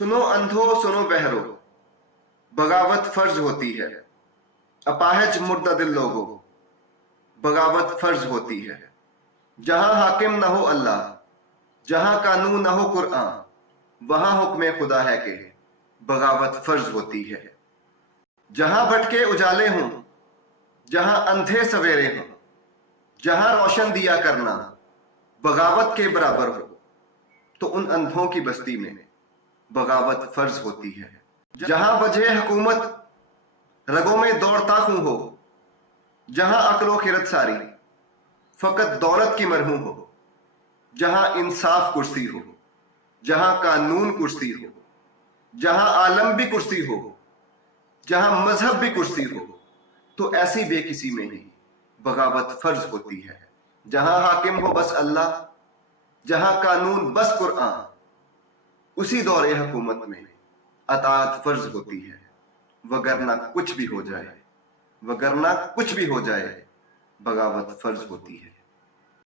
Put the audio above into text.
सुनो अंधो सुनो बहरो, बगावत फर्ज होती है। अपाहज मुर्दा दिल लोगो, बगावत फर्ज होती है। जहां हाकिम न हो अल्लाह, जहां कानून न हो कुरान, वहां हुक्म खुदा है कि बगावत फर्ज होती है। जहां भटके उजाले हों, जहां अंधे सवेरे हों, जहां रोशन दिया करना बगावत के बराबर हो, तो उन अंधों की बस्ती में बगावत फर्ज होती है। जहां वजह हुकूमत रगों में दौड़ता खूं हो, जहां अक्लो खिरत सारी फकत दौलत की मरहूं हो, जहां इंसाफ कुर्सी हो, जहां कानून कुर्सी हो, जहां आलम भी कुर्सी हो, जहां मजहब भी कुर्सी हो, तो ऐसी बेकिसी में ही बगावत फर्ज होती है। जहां हाकिम हो बस अल्लाह, जहां कानून बस कुरान, उसी दौरे हुकूमत में अताअत फर्ज होती है। वगरना कुछ भी हो जाए, वगरना कुछ भी हो जाए, बगावत फर्ज होती है।